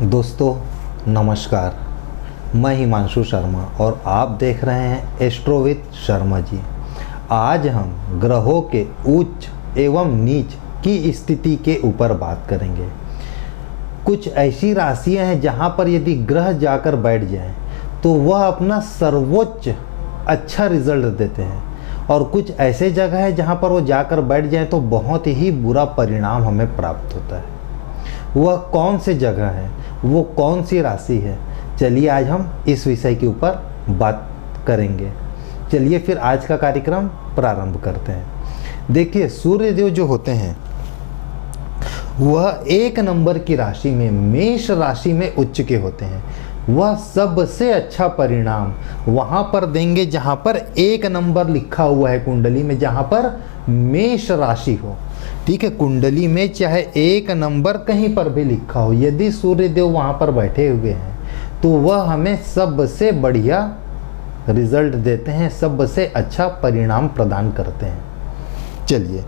दोस्तों नमस्कार, मैं हिमांशु शर्मा और आप देख रहे हैं एस्ट्रो विद शर्मा जी। आज हम ग्रहों के उच्च एवं नीच की स्थिति के ऊपर बात करेंगे। कुछ ऐसी राशियां हैं जहां पर यदि ग्रह जाकर बैठ जाएं तो वह अपना सर्वोच्च अच्छा रिजल्ट देते हैं, और कुछ ऐसे जगह है जहां पर वो जाकर बैठ जाएं तो बहुत ही बुरा परिणाम हमें प्राप्त होता है। वह कौन सी जगह है, वो कौन सी राशि है, चलिए आज हम इस विषय के ऊपर बात करेंगे। चलिए फिर आज का कार्यक्रम प्रारंभ करते हैं। देखिए, सूर्य देव जो होते हैं वह एक नंबर की राशि में, मेष राशि में उच्च के होते हैं। वह सबसे अच्छा परिणाम वहां पर देंगे जहां पर एक नंबर लिखा हुआ है कुंडली में, जहां पर मेष राशि हो। ठीक है, कुंडली में चाहे एक नंबर कहीं पर भी लिखा हो, यदि सूर्य देव वहां पर बैठे हुए हैं तो वह हमें सबसे बढ़िया रिजल्ट देते हैं, सबसे अच्छा परिणाम प्रदान करते हैं। चलिए,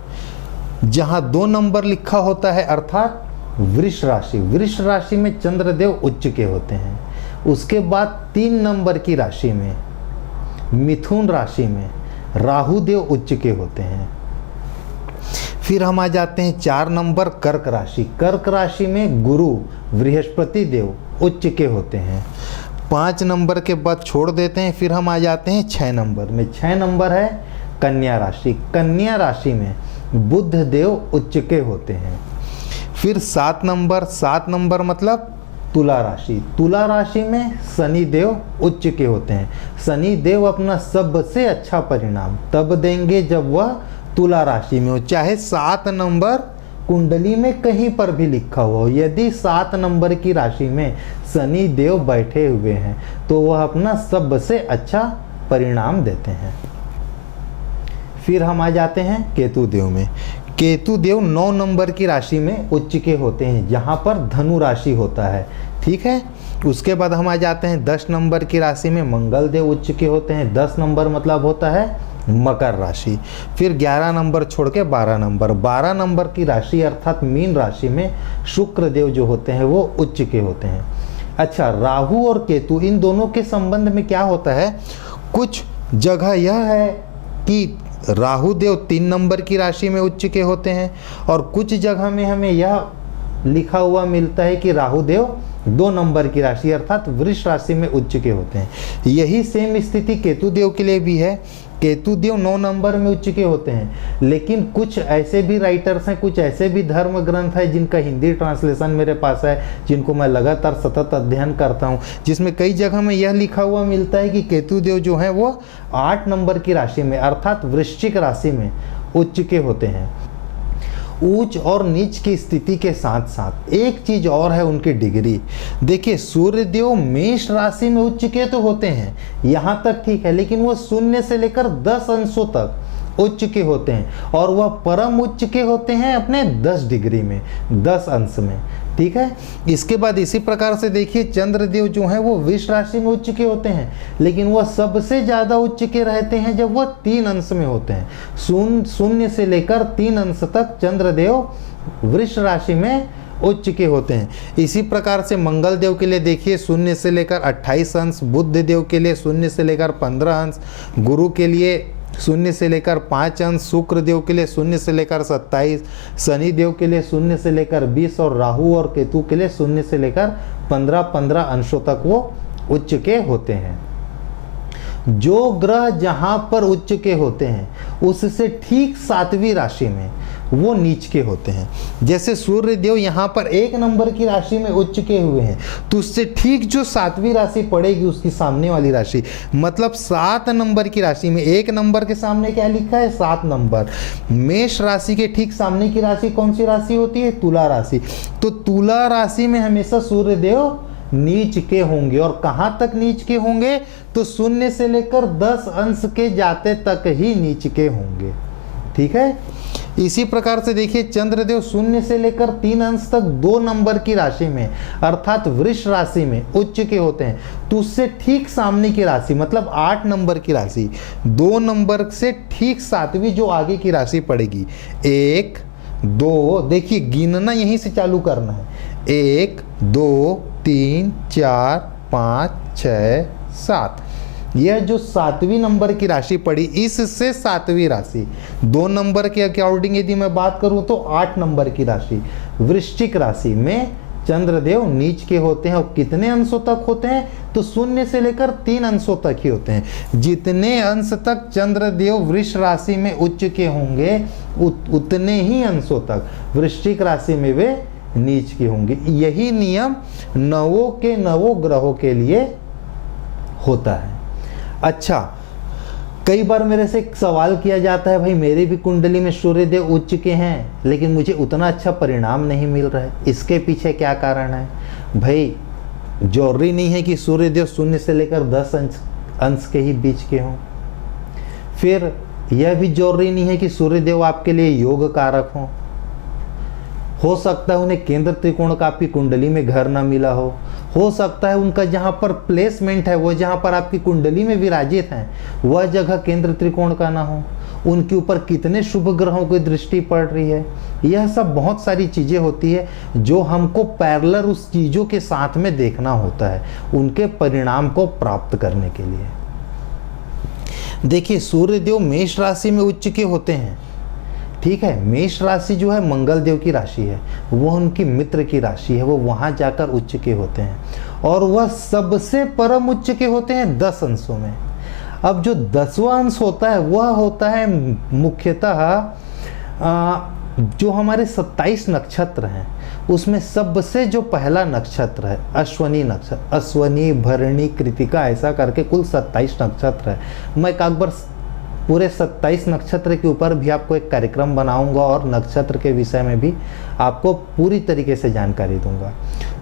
जहां 2 नंबर लिखा होता है अर्थात वृष राशि, वृष राशि में चंद्रदेव उच्च के होते हैं। उसके बाद 3 नंबर की राशि में, मिथुन राशि में राहु देव उच्च के होते हैं। फिर हम आ जाते हैं 4 नंबर कर्क राशि, कर्क राशि में गुरु बृहस्पति देव उच्च के होते हैं। 5 नंबर के बाद छोड़ देते हैं, फिर हम आ जाते हैं 6 नंबर में। 6 नंबर है कन्या राशि, कन्या राशि में बुध देव उच्च के होते हैं। फिर 7 नंबर, 7 नंबर मतलब तुला राशि, तुला राशि में शनि देव उच्च के होते हैं। शनि देव अपना सबसे अच्छा परिणाम तब देंगे जब वह तुला राशि में हो, चाहे 7 नंबर कुंडली में कहीं पर भी लिखा हुआ हो। यदि 7 नंबर की राशि में शनि देव बैठे हुए हैं तो वह अपना सबसे अच्छा परिणाम देते हैं। फिर हम आ जाते हैं केतु देव में। केतु देव 9 नंबर की राशि में उच्च के होते हैं, जहां पर धनु राशि होता है। ठीक है, उसके बाद हम आ जाते हैं 10 नंबर की राशि में मंगल देव उच्च के होते हैं। 10 नंबर मतलब होता है मकर राशि। फिर 11 नंबर छोड़ के 12 नंबर, 12 नंबर की राशि अर्थात मीन राशि में शुक्र देव जो होते हैं वो उच्च के होते हैं। अच्छा, राहु और केतु इन दोनों के संबंध में क्या होता है, कुछ जगह यह है कि राहु देव 3 नंबर की राशि में उच्च के होते हैं, और कुछ जगह में हमें यह लिखा हुआ मिलता है कि राहु देव 2 नंबर की राशि अर्थात वृष राशि में उच्च के होते हैं। यही सेम स्थिति केतु देव के लिए भी है। केतु देव 9 नंबर में उच्च के होते हैं, लेकिन कुछ ऐसे भी राइटर्स हैं, कुछ ऐसे भी धर्म ग्रंथ है जिनका हिंदी ट्रांसलेशन मेरे पास है, जिनको मैं लगातार सतत अध्ययन करता हूं, जिसमें कई जगह में यह लिखा हुआ मिलता है कि केतु देव जो है वो 8 नंबर की राशि में अर्थात वृश्चिक राशि में उच्च के होते हैं। ऊंच और नीच की स्थिति के साथ साथ एक चीज और है, उनकी डिग्री। देखिए, सूर्य देव मेष राशि में उच्च के तो होते हैं, यहां तक ठीक है, लेकिन वो 0 से लेकर 10 अंशों तक उच्च के होते हैं, और वह परम उच्च के होते हैं अपने 10 डिग्री में, 10 अंश में। ठीक है, इसके बाद इसी प्रकार से देखिए, चंद्रदेव जो है वो वृष राशि में उच्च के होते हैं, लेकिन वह सबसे ज्यादा उच्च के रहते हैं जब वह 3 अंश में होते हैं। 0 से लेकर 3 अंश तक चंद्रदेव वृष राशि में उच्च के होते हैं। इसी प्रकार से मंगल देव के लिए देखिए 0 से लेकर 28 अंश, बुध देव के लिए 0 से लेकर 15 अंश, गुरु के लिए 0 से लेकर 5 अंश, शुक्र देव के लिए 0 से लेकर 27, शनि देव के लिए 0 से लेकर 20, और राहु और केतु के लिए 0 से लेकर 15 अंशों तक वो उच्च के होते हैं। जो ग्रह जहां पर उच्च के होते हैं उससे ठीक 7वीं राशि में वो नीच के होते हैं। जैसे सूर्य देव यहाँ पर 1 नंबर की राशि में उच्च के हुए हैं, तो उससे ठीक जो 7वीं राशि पड़ेगी उसकी सामने वाली राशि, मतलब 7 नंबर की राशि में, 1 नंबर के सामने क्या लिखा है, 7 नंबर। मेष राशि के ठीक सामने की राशि कौन सी राशि होती है, तुला राशि। तो तुला राशि में हमेशा सूर्य देव नीच के होंगे, और कहां तक नीच के होंगे, तो 0 से लेकर 10 अंश के जाते तक ही नीच के होंगे। ठीक है, इसी प्रकार से देखिए, चंद्रदेव 0 से लेकर 3 अंश तक 2 नंबर की राशि में अर्थात वृष राशि में उच्च के होते हैं, तो उससे ठीक सामने की राशि मतलब 8 नंबर की राशि, 2 नंबर से ठीक 7वीं जो आगे की राशि पड़ेगी, 1 2, देखिए गिनना यहीं से चालू करना है, 1 2 3 4 5 6 7। यह जो 7वीं नंबर की राशि पड़ी, इससे 7वीं राशि 2 नंबर के अकॉर्डिंग यदि मैं बात करूं तो 8 नंबर की राशि वृश्चिक राशि में चंद्रदेव नीच के होते हैं। और कितने अंशों तक होते हैं? तो 0 से लेकर 3 अंशों तक ही होते हैं। जितने अंश तक चंद्रदेव वृष राशि में उच्च के होंगे उतने ही अंशों तक वृश्चिक राशि में वे नीच के होंगे। यही नियम नवों के नवों ग्रहों के लिए होता है। अच्छा, कई बार मेरे से एक सवाल किया जाता है, भाई मेरी भी कुंडली में सूर्यदेव उच्च के हैं लेकिन मुझे उतना अच्छा परिणाम नहीं मिल रहा है, इसके पीछे क्या कारण है? भाई जरूरी नहीं है कि सूर्यदेव 0 से लेकर 10 अंश के ही बीच के हों। फिर यह भी जरूरी नहीं है कि सूर्यदेव आपके लिए योग कारक हों। हो सकता है उन्हें केंद्र त्रिकोण का आपकी कुंडली में घर ना मिला हो सकता है उनका जहां पर प्लेसमेंट है, वो जहां पर आपकी कुंडली में विराजित हैं, वह जगह केंद्र त्रिकोण का ना हो। उनके ऊपर कितने शुभ ग्रहों की दृष्टि पड़ रही है, यह सब बहुत सारी चीजें होती है जो हमको पैरेलल उस चीजों के साथ में देखना होता है उनके परिणाम को प्राप्त करने के लिए। देखिए, सूर्यदेव मेष राशि में उच्च के होते हैं, ठीक है। मेष राशि जो है मंगल देव की राशि है, वह उनकी मित्र की राशि है, वो वहां जाकर उच्च के होते हैं और वह सबसे परम उच्च के होते हैं 10 अंशों में। अब जो 10वां अंश होता है वह होता है मुख्यतः जो हमारे 27 नक्षत्र हैं उसमें सबसे जो पहला नक्षत्र है अश्वनी नक्षत्र, अश्वनी भरणी कृतिका ऐसा करके कुल 27 नक्षत्र है। मैं एक बार पूरे 27 नक्षत्र के ऊपर भी आपको एक कार्यक्रम बनाऊंगा और नक्षत्र के विषय में भी आपको पूरी तरीके से जानकारी दूंगा।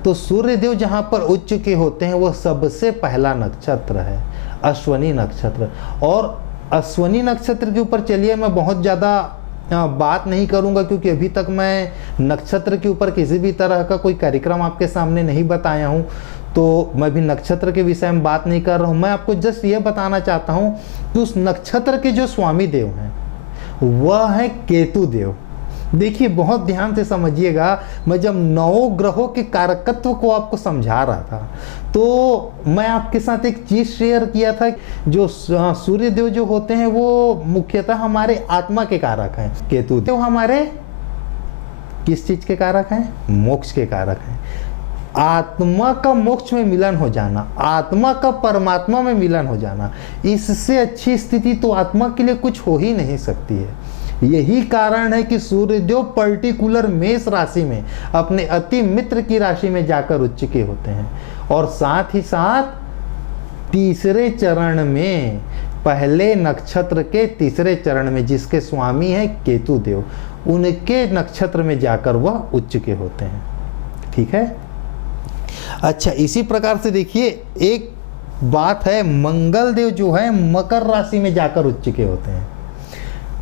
तो सूर्यदेव जहां पर उच्च के होते हैं वो सबसे पहला नक्षत्र है अश्वनी नक्षत्र। और अश्वनी नक्षत्र के ऊपर चलिए मैं बहुत ज़्यादा बात नहीं करूंगा क्योंकि अभी तक मैं नक्षत्र के ऊपर किसी भी तरह का कोई कार्यक्रम आपके सामने नहीं बताया हूं, तो मैं भी नक्षत्र के विषय में बात नहीं कर रहा हूं। मैं आपको जस्ट ये बताना चाहता हूं कि उस नक्षत्र के जो स्वामी देव हैं वह है केतु देव। देखिए बहुत ध्यान से समझिएगा, मैं जब 9 ग्रहों के कारकत्व को आपको समझा रहा था तो मैं आपके साथ एक चीज शेयर किया था, जो सूर्य देव जो होते हैं वो मुख्यतः हमारे आत्मा के कारक हैं। केतु देव हमारे किस चीज के कारक हैं? मोक्ष के कारक हैं। आत्मा का मोक्ष में मिलन हो जाना, आत्मा का परमात्मा में मिलन हो जाना, इससे अच्छी स्थिति तो आत्मा के लिए कुछ हो ही नहीं सकती है। यही कारण है कि सूर्यदेव पर्टिकुलर मेष राशि में अपने अति मित्र की राशि में जाकर उच्च के होते हैं और साथ ही साथ तीसरे चरण में, पहले नक्षत्र के तीसरे चरण में जिसके स्वामी है केतु देव, उनके नक्षत्र में जाकर वह उच्च के होते हैं। ठीक है। अच्छा, इसी प्रकार से देखिए एक बात है, मंगल देव जो है मकर राशि में जाकर उच्च के होते हैं।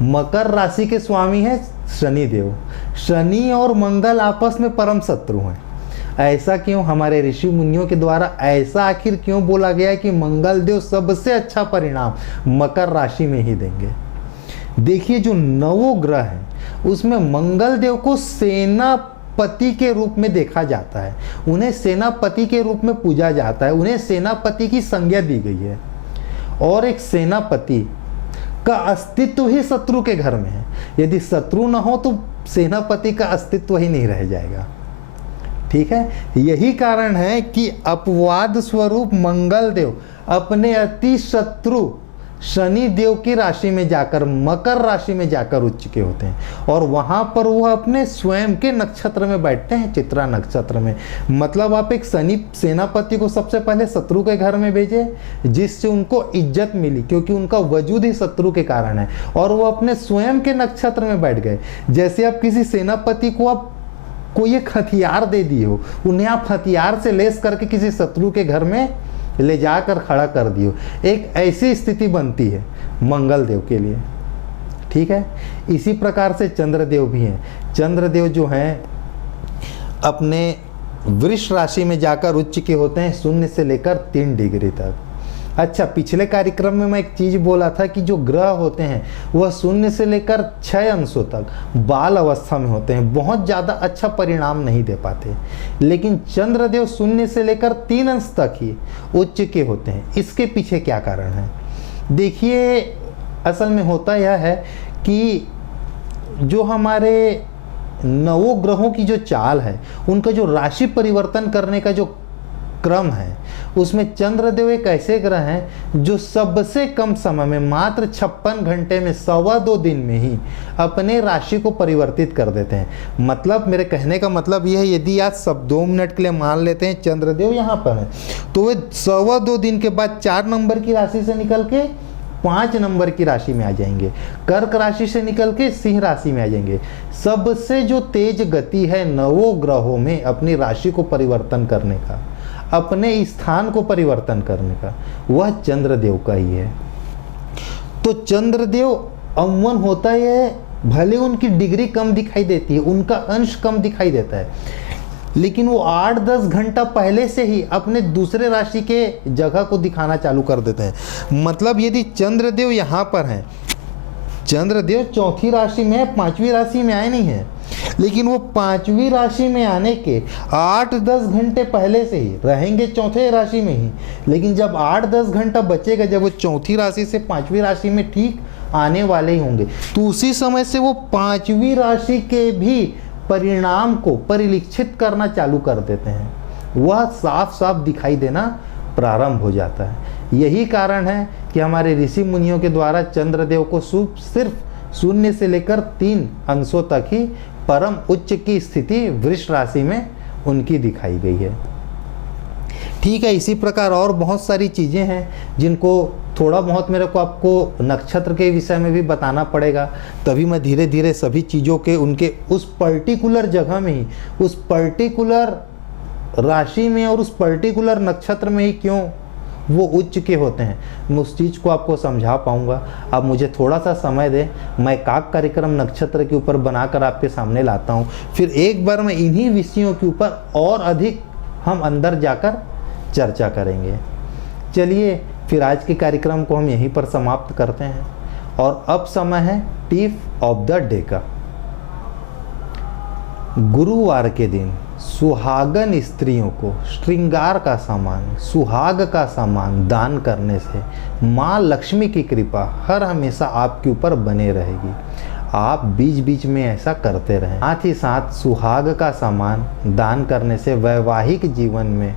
मकर राशि के स्वामी है शनि देव। शनि और मंगल आपस में परम शत्रु हैं। ऐसा क्यों? हमारे ऋषि मुनियों के द्वारा ऐसा आखिर क्यों बोला गया कि मंगल देव सबसे अच्छा परिणाम मकर राशि में ही देंगे? देखिए जो 9 ग्रह हैं उसमें मंगल देव को सेनापति के रूप में देखा जाता है, उन्हें सेनापति के रूप में पूजा जाता है, उन्हें सेनापति की संज्ञा दी गई है। और एक सेनापति का अस्तित्व ही शत्रु के घर में है। यदि शत्रु ना हो तो सेनापति का अस्तित्व ही नहीं रह जाएगा। ठीक है। यही कारण है कि अपवाद स्वरूप मंगल देव अपने अति शत्रु शनि देव की राशि में जाकर, मकर राशि में जाकर उच्च के होते हैं और वहां पर वह अपने स्वयं के नक्षत्र में बैठते हैं, चित्रा नक्षत्र में। मतलब आप एक शनि सेनापति को सबसे पहले शत्रु के घर में भेजे जिससे उनको इज्जत मिली, क्योंकि उनका वजूद ही शत्रु के कारण है, और वो अपने स्वयं के नक्षत्र में बैठ गए। जैसे आप किसी सेनापति को आप कोई एक हथियार दे दिए हो, उन्हें आप हथियार से लेस करके किसी शत्रु के घर में ले जाकर खड़ा कर दियो, एक ऐसी स्थिति बनती है मंगल देव के लिए। ठीक है। इसी प्रकार से चंद्रदेव भी हैं। चंद्रदेव जो हैं अपने वृष राशि में जाकर उच्च के होते हैं 0 से लेकर 3 डिग्री तक। अच्छा, पिछले कार्यक्रम में मैं एक चीज बोला था कि जो ग्रह होते हैं वह 0 से लेकर 6 अंशों तक बाल अवस्था में होते हैं, बहुत ज़्यादा अच्छा परिणाम नहीं दे पाते। लेकिन चंद्रदेव 0 से लेकर 3 अंश तक ही उच्च के होते हैं। इसके पीछे क्या कारण है? देखिए, असल में होता यह है कि जो हमारे नवोग्रहों की जो चाल है, उनका जो राशि परिवर्तन करने का जो क्रम है, उसमें चंद्रदेव एक ऐसे ग्रह हैं जो सबसे कम समय में, मात्र 56 घंटे में, 2.25 दिन में ही अपने राशि को परिवर्तित कर देते हैं। मतलब मेरे कहने का मतलब यह है, यदि आज सब 2 मिनट के लिए मान लेते हैं चंद्रदेव यहाँ पर है, तो वे 2.25 दिन के बाद 4 नंबर की राशि से निकल के 5 नंबर की राशि में आ जाएंगे, कर्क राशि से निकल के सिंह राशि में आ जाएंगे। सबसे जो तेज गति है नवोग्रहों में अपनी राशि को परिवर्तन करने का, अपने स्थान को परिवर्तन करने का, वह चंद्रदेव का ही है। तो चंद्रदेव अमूमन होता है, भले उनकी डिग्री कम दिखाई देती है, उनका अंश कम दिखाई देता है, लेकिन वो 8-10 घंटा पहले से ही अपने दूसरे राशि के जगह को दिखाना चालू कर देते हैं। मतलब यदि चंद्रदेव यहाँ पर हैं, चंद्रदेव चौथी राशि में है, 5वीं राशि में आए नहीं है, लेकिन वो 5वीं राशि में आने के 8-10 घंटे पहले से ही रहेंगे चौथे राशि में ही। लेकिन जब 8-10 घंटा बचेगा, जब वो चौथी राशि से 5वीं राशि में ठीक आने वाले ही होंगे, तो उसी समय से वो 5वीं राशि के भी परिणाम को परिलक्षित करना चालू कर देते हैं। वह साफ साफ दिखाई देना प्रारंभ हो जाता है। यही कारण है कि हमारे ऋषि मुनियों के द्वारा चंद्रदेव को सिर्फ 0 से लेकर 3 अंशों तक ही परम उच्च की स्थिति वृष राशि में उनकी दिखाई गई है। ठीक है, इसी प्रकार और बहुत सारी चीज़ें हैं जिनको थोड़ा बहुत मेरे को आपको नक्षत्र के विषय में भी बताना पड़ेगा, तभी मैं धीरे धीरे सभी चीज़ों के उनके उस पर्टिकुलर जगह में ही, उस पर्टिकुलर राशि में और उस पर्टिकुलर नक्षत्र में ही क्यों वो उच्च के होते हैं, मैं उस चीज़ को आपको समझा पाऊंगा। अब मुझे थोड़ा सा समय दें, मैं काक कार्यक्रम नक्षत्र के ऊपर बनाकर आपके सामने लाता हूं, फिर एक बार मैं इन्हीं विषयों के ऊपर और अधिक हम अंदर जाकर चर्चा करेंगे। चलिए फिर आज के कार्यक्रम को हम यहीं पर समाप्त करते हैं, और अब समय है टिप ऑफ द डे का। गुरुवार के दिन सुहागन स्त्रियों को श्रृंगार का सामान, सुहाग का सामान दान करने से माँ लक्ष्मी की कृपा हर हमेशा आपके ऊपर बने रहेगी। आप बीच बीच में ऐसा करते रहें। साथ ही साथ सुहाग का सामान दान करने से वैवाहिक जीवन में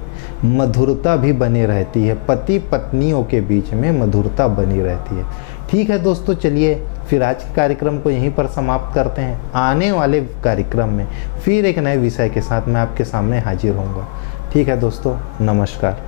मधुरता भी बनी रहती है, पति पत्नियों के बीच में मधुरता बनी रहती है। ठीक है दोस्तों, चलिए फिर आज के कार्यक्रम को यहीं पर समाप्त करते हैं। आने वाले कार्यक्रम में फिर एक नए विषय के साथ मैं आपके सामने हाजिर होऊंगा। ठीक है दोस्तों, नमस्कार।